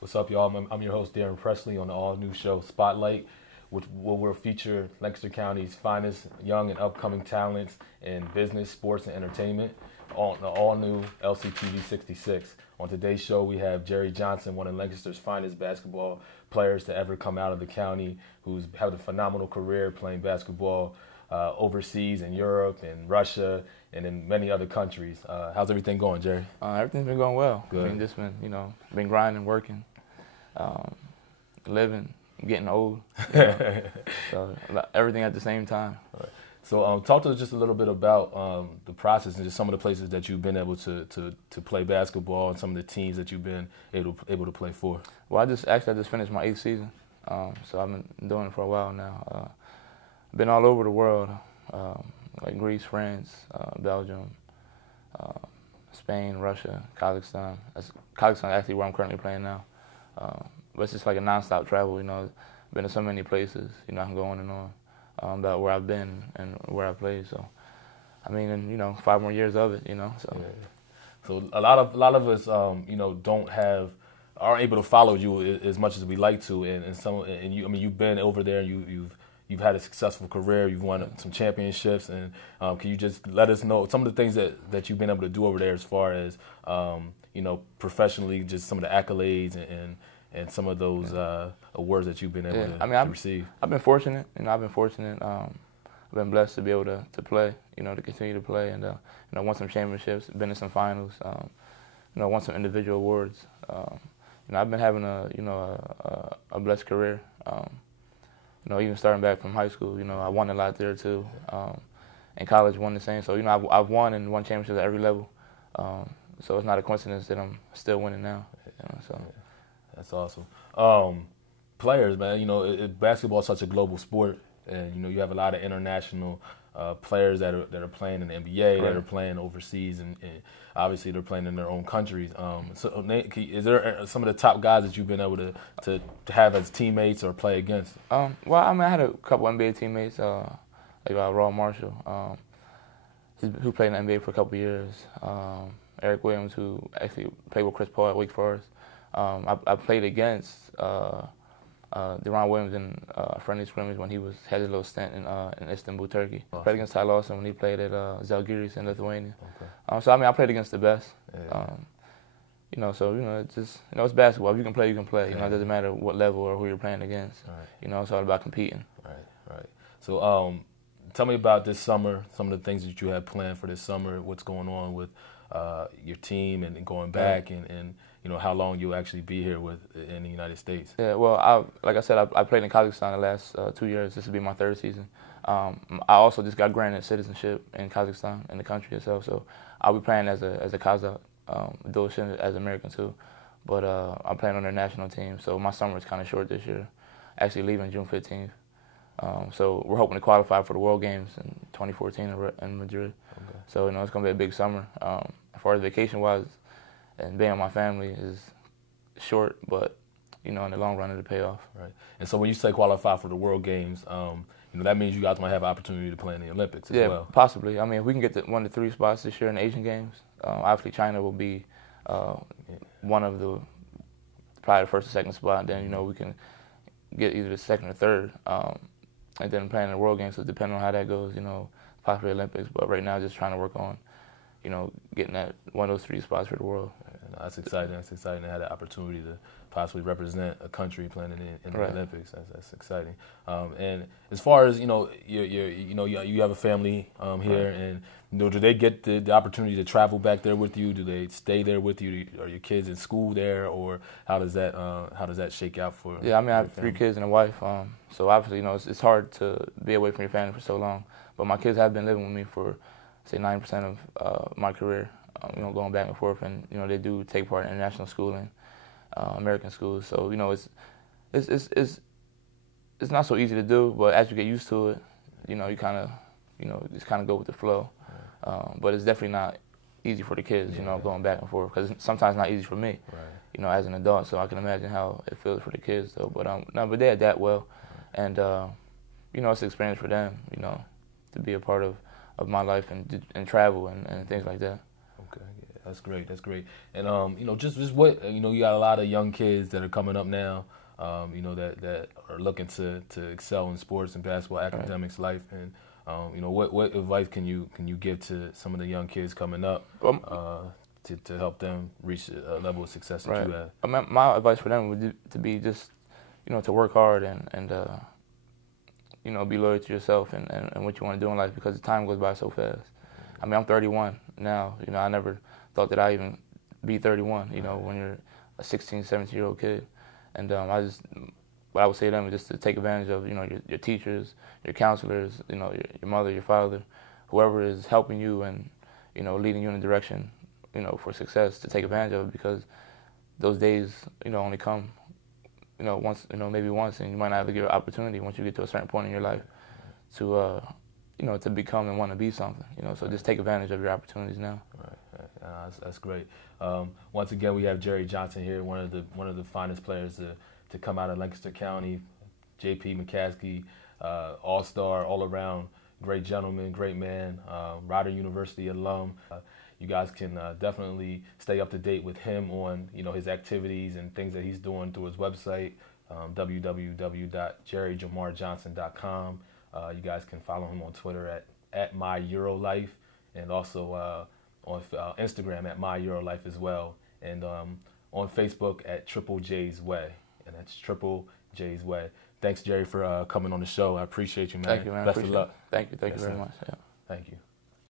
What's up, y'all? I'm your host, Darren Presley, on the all-new show Spotlight, which will feature Lancaster County's finest young and upcoming talents in business, sports, and entertainment on the all-new LCTV 66. On today's show, we have Jerry Johnson, one of Lancaster's finest basketball players to ever come out of the county, who's had a phenomenal career playing basketball overseas in Europe and Russia and in many other countries. How's everything going, Jerry? Everything's been going well. Good. I mean, just been grinding, working, living, getting old. So everything at the same time. All right. So talk to us just a little bit about the process and just some of the places that you've been able to play basketball and some of the teams that you've been able to play for. Well, I just finished my 8th season, so I've been doing it for a while now. Been all over the world, like Greece, France, Belgium, Spain, Russia, Kazakhstan. Kazakhstan actually where I'm currently playing now. But it's just like a nonstop travel, Been to so many places, I can go on and on about where I've been and where I played. So, I mean, and 5 more years of it, So. Yeah. So a lot of us, aren't able to follow you as much as we like to, and you. I mean, you've been over there, and you've had a successful career. You've won some championships, and can you just let us know some of the things that you've been able to do over there, as far as professionally, just some of the accolades and some of those awards that you've been able to receive? I've been fortunate. I've been blessed to be able to play. To continue to play, and won some championships, been in some finals. Won some individual awards. I've been having a blessed career. Even starting back from high school, I won a lot there too. In college, won the same. So, I've won and won championships at every level. So it's not a coincidence that I'm still winning now. So. Yeah, that's awesome. Players, man, basketball is such a global sport, and you have a lot of international players that are playing in the NBA, that are playing overseas, and obviously they're playing in their own countries. So, is there some of the top guys that you've been able to have as teammates or play against? Well, I had a couple NBA teammates, like Raul Marshall, who played in the NBA for a couple of years. Eric Williams, who actually played with Chris Paul at Wake Forest. I played against Deron Williams in a friendly scrimmage when he had a little stint in Istanbul, Turkey. Awesome. Played against Ty Lawson when he played at Zalgiris in Lithuania. Okay. So I played against the best. Yeah. It's just it's basketball. If you can play, you can play. It doesn't matter what level or who you're playing against. Right. It's all about competing. Right. So tell me about this summer. Some of the things that you have planned for this summer. What's going on with your team and going back, and how long you'll actually be here in the United States. Yeah, well, like I said, I played in Kazakhstan the last 2 years. This will be my 3rd season. I also just got granted citizenship in Kazakhstan, in the country itself, so I'll be playing as a Kazakh, dual citizen as American too. But I'm playing on their national team, so my summer is kind of short this year. Actually leaving June 15th. So we're hoping to qualify for the World Games in 2014 in Madrid. Okay. So, it's going to be a big summer. As far as vacation-wise, and being with my family is short, but, in the long run, it'll pay off. Right. And so when you say qualify for the World Games, that means you guys might have an opportunity to play in the Olympics as well. Yeah, possibly. I mean, if we can get 1 to 3 spots this year in the Asian Games, obviously China will be one of probably the 1st or 2nd spot. Then, we can get either the 2nd or 3rd. And then playing in the World Games, so depending on how that goes, possibly Olympics. But right now, just trying to work on, getting that 1 of those 3 spots for the world. That's exciting. That's exciting to have the opportunity to possibly represent a country playing in the Olympics. That's exciting. And as far as you have a family here, and do they get the opportunity to travel back there with you? Do they stay there with you? Are your kids in school there, or how does that shake out for? Yeah, I mean, I have 3 kids and a wife. So obviously, it's hard to be away from your family for so long. But my kids have been living with me for, say, 90% of my career. Going back and forth, and they do take part in international schooling, American schools. So it's not so easy to do, but as you get used to it, you kind of just kind of go with the flow. But it's definitely not easy for the kids, going back and forth, because sometimes it's not easy for me, as an adult. So I can imagine how it feels for the kids, though. But they adapt well, and it's an experience for them, to be a part of my life and travel and things like that. Okay, That's great. That's great. And just what you got a lot of young kids that are coming up now. That are looking to excel in sports and basketball, academics, life, and what advice can you give to some of the young kids coming up to help them reach a level of success that you have? My advice for them would to be just to work hard and be loyal to yourself and what you want to do in life, because the time goes by so fast. I mean, I'm 31 now. I never thought that I'd even be 31, when you're a 16, 17-year-old kid. And what I would say to them is just to take advantage of, your teachers, your counselors, your mother, your father, whoever is helping you and, leading you in a direction, for success, to take advantage of it, because those days, only come, once, maybe once, and you might not ever get an opportunity once you get to a certain point in your life to, to become and want to be something, So just take advantage of your opportunities now. Right. That's great. Once again, we have Jerry Johnson here, one of the finest players to come out of Lancaster County. J.P. McCaskey, all-star, all-around, great gentleman, great man, Rider University alum. You guys can definitely stay up to date with him on his activities and things that he's doing through his website, www.jerryjamarjohnson.com. You guys can follow him on Twitter at MyEuroLife, and also on Instagram at MyEuroLife as well, and on Facebook at Triple J's Way, and that's Triple J's Way. Thanks, Jerry, for coming on the show. I appreciate you, man. Thank you, man. Best of luck. Thank you very much. Yeah. Thank you.